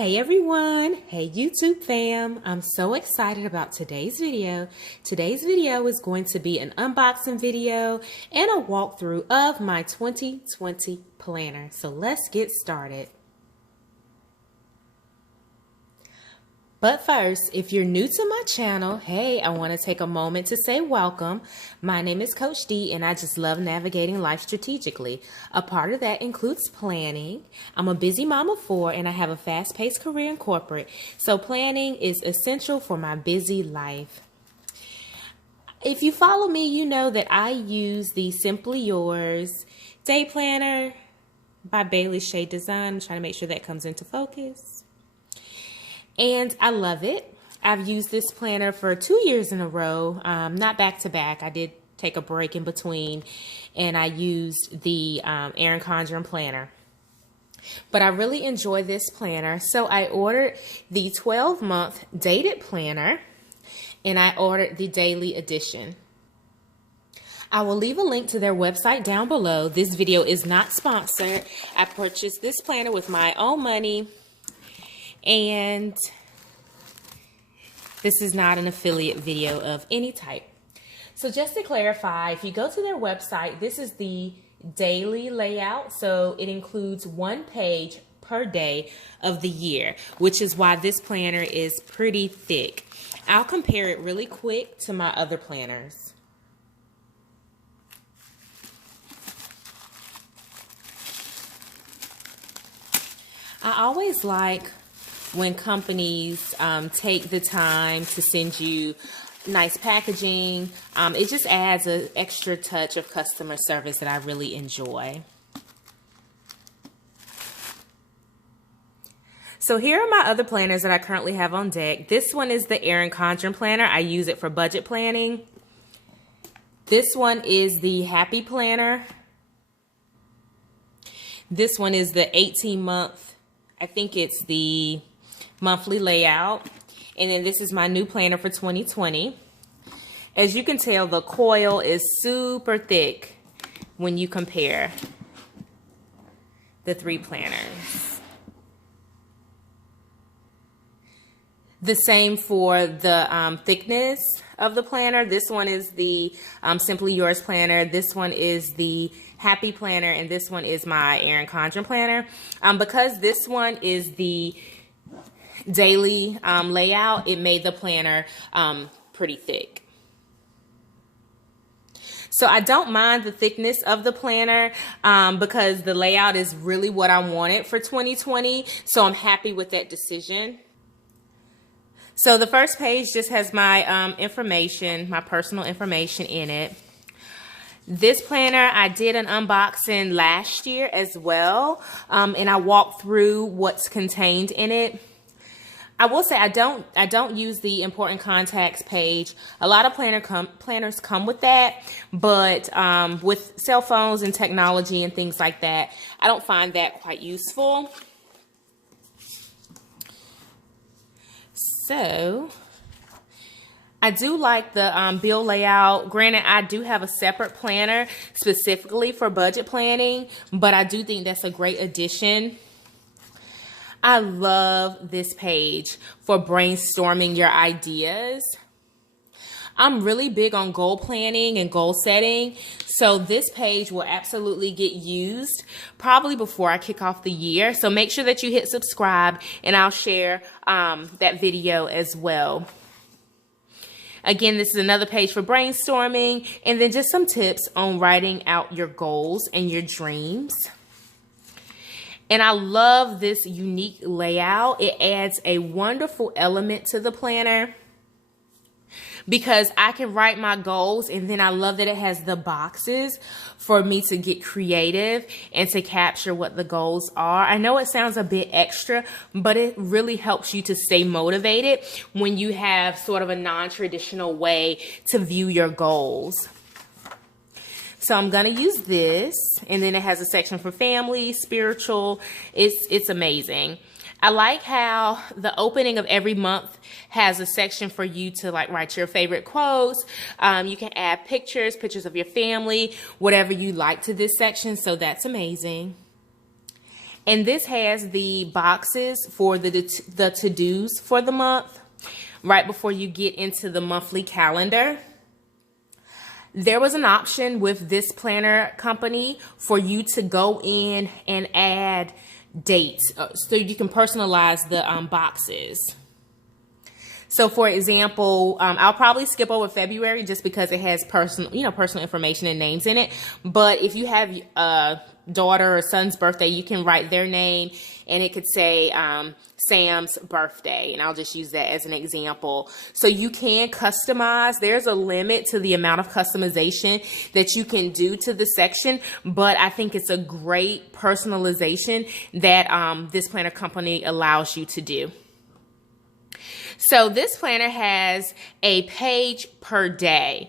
Hey everyone, hey YouTube fam, I'm so excited about today's video. Today's video is going to be an unboxing video and a walkthrough of my 2020 planner. So let's get started. But first, if you're new to my channel, hey, I want to take a moment to say welcome. My name is Coach D and I just love navigating life strategically. A part of that includes planning. I'm a busy mom of 4 and I have a fast-paced career in corporate. So planning is essential for my busy life. If you follow me, you know that I use the Simply Yours Day Planner by Bailey Shea Design. I'm trying to make sure that comes into focus. And I love it. I've used this planner for 2 years in a row, not back to back. I did take a break in between and I used the Erin Condren planner. But I really enjoy this planner. So I ordered the 12-month dated planner and I ordered the daily edition. I will leave a link to their website down below. This video is not sponsored. I purchased this planner with my own money. And this is not an affiliate video of any type. So just to clarify, if you go to their website, this is the daily layout. So it includes 1 page per day of the year, which is why this planner is pretty thick. I'll compare it really quick to my other planners. I always like when companies take the time to send you nice packaging. It just adds an extra touch of customer service that I really enjoy. So here are my other planners that I currently have on deck. This one is the Erin Condren planner. I use it for budget planning. This one is the Happy Planner. This one is the 18-month. I think it's the monthly layout. And then this is my new planner for 2020. As you can tell, the coil is super thick when you compare the 3 planners. The same for the thickness of the planner. This one is the Simply Yours planner. This one is the Happy Planner. And this one is my Erin Condren planner. Because this one is the daily layout, it made the planner pretty thick. So I don't mind the thickness of the planner because the layout is really what I wanted for 2020. So I'm happy with that decision. So the first page just has my information, my personal information in it. This planner, I did an unboxing last year as well, and I walked through what's contained in it. I will say I don't use the important contacts page. A lot of planners come with that, but with cell phones and technology and things like that, I don't find that quite useful. So I do like the bill layout. Granted, I do have a separate planner specifically for budget planning, but I do think that's a great addition. I love this page for brainstorming your ideas. I'm really big on goal planning and goal setting, so this page will absolutely get used probably before I kick off the year. So make sure that you hit subscribe and I'll share that video as well. Again, this is another page for brainstorming and then just some tips on writing out your goals and your dreams. And I love this unique layout. It adds a wonderful element to the planner because I can write my goals, and then I love that it has the boxes for me to get creative and to capture what the goals are. I know it sounds a bit extra, but it really helps you to stay motivated when you have sort of a non-traditional way to view your goals. So I'm going to use this, and then it has a section for family, spiritual. It's amazing. I like how the opening of every month has a section for you to like write your favorite quotes. You can add pictures of your family, whatever you like to this section. So that's amazing. And this has the boxes for the to-dos for the month, right before you get into the monthly calendar. There was an option with this planner company for you to go in and add dates, so you can personalize the boxes. So for example, I'll probably skip over February just because it has personal information and names in it. But if you have a daughter or son's birthday, you can write their name and it could say Sam's birthday. And I'll just use that as an example. So you can customize. There's a limit to the amount of customization that you can do to the section, but I think it's a great personalization that this planner company allows you to do. So this planner has a page per day,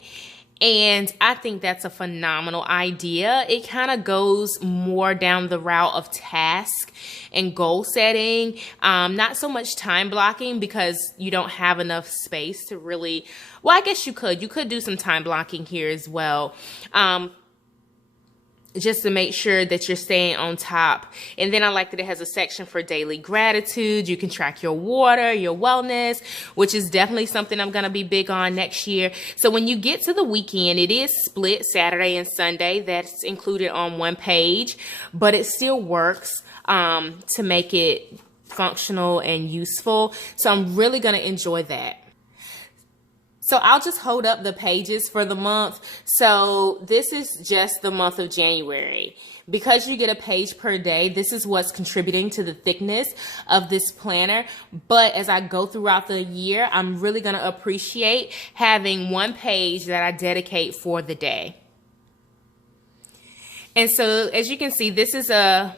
and I think that's a phenomenal idea. It kind of goes more down the route of task and goal setting, not so much time blocking because you don't have enough space to really, well, I guess you could do some time blocking here as well. Just to make sure that you're staying on top. And then I like that it has a section for daily gratitude. You can track your water, your wellness, which is definitely something I'm going to be big on next year. So when you get to the weekend, it is split Saturday and Sunday. That's included on one page, but it still works to make it functional and useful. So I'm really going to enjoy that. So I'll just hold up the pages for the month. So this is just the month of January. Because you get a page per day, this is what's contributing to the thickness of this planner. But as I go throughout the year, I'm really going to appreciate having one page that I dedicate for the day. And so as you can see, this is a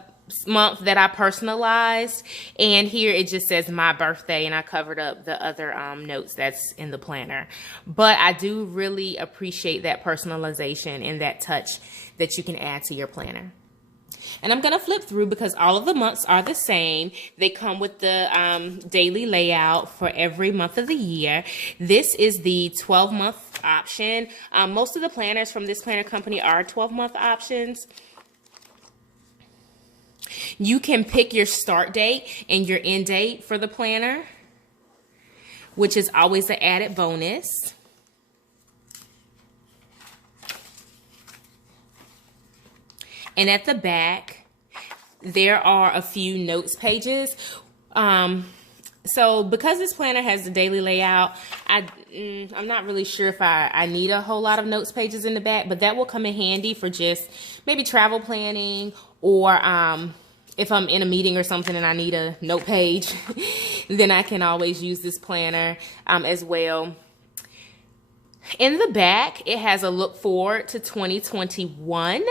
month that I personalized, and here it just says my birthday, and I covered up the other notes that's in the planner. But I do really appreciate that personalization and that touch that you can add to your planner. And I'm going to flip through because all of the months are the same. They come with the daily layout for every month of the year. This is the 12-month option. Most of the planners from this planner company are 12-month options. You can pick your start date and your end date for the planner, which is always an added bonus. And at the back, there are a few notes pages. So because this planner has the daily layout, I'm not really sure if I need a whole lot of notes pages in the back, but that will come in handy for just maybe travel planning, or if I'm in a meeting or something and I need a note page, then I can always use this planner as well. In the back, it has a look forward to 2021.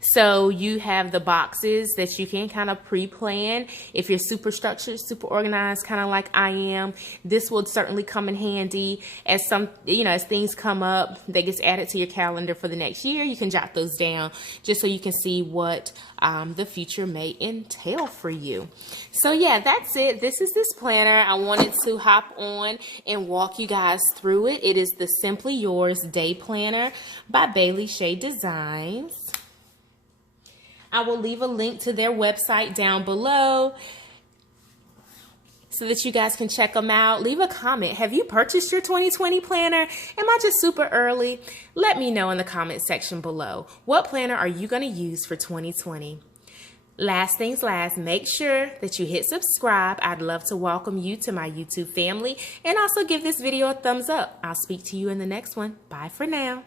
So you have the boxes that you can kind of pre-plan. If you're super structured, super organized, kind of like I am, this will certainly come in handy as as things come up that gets added to your calendar for the next year. You can jot those down just so you can see what the future may entail for you. So yeah, that's it. This is this planner. I wanted to hop on and walk you guys through it. It is the Simply Yours Day Planner by Bailey Shea Designs. I will leave a link to their website down below so that you guys can check them out. Leave a comment. Have you purchased your 2020 planner? Am I just super early? Let me know in the comment section below. What planner are you going to use for 2020? Last things last, make sure that you hit subscribe. I'd love to welcome you to my YouTube family, and also give this video a thumbs up. I'll speak to you in the next one. Bye for now.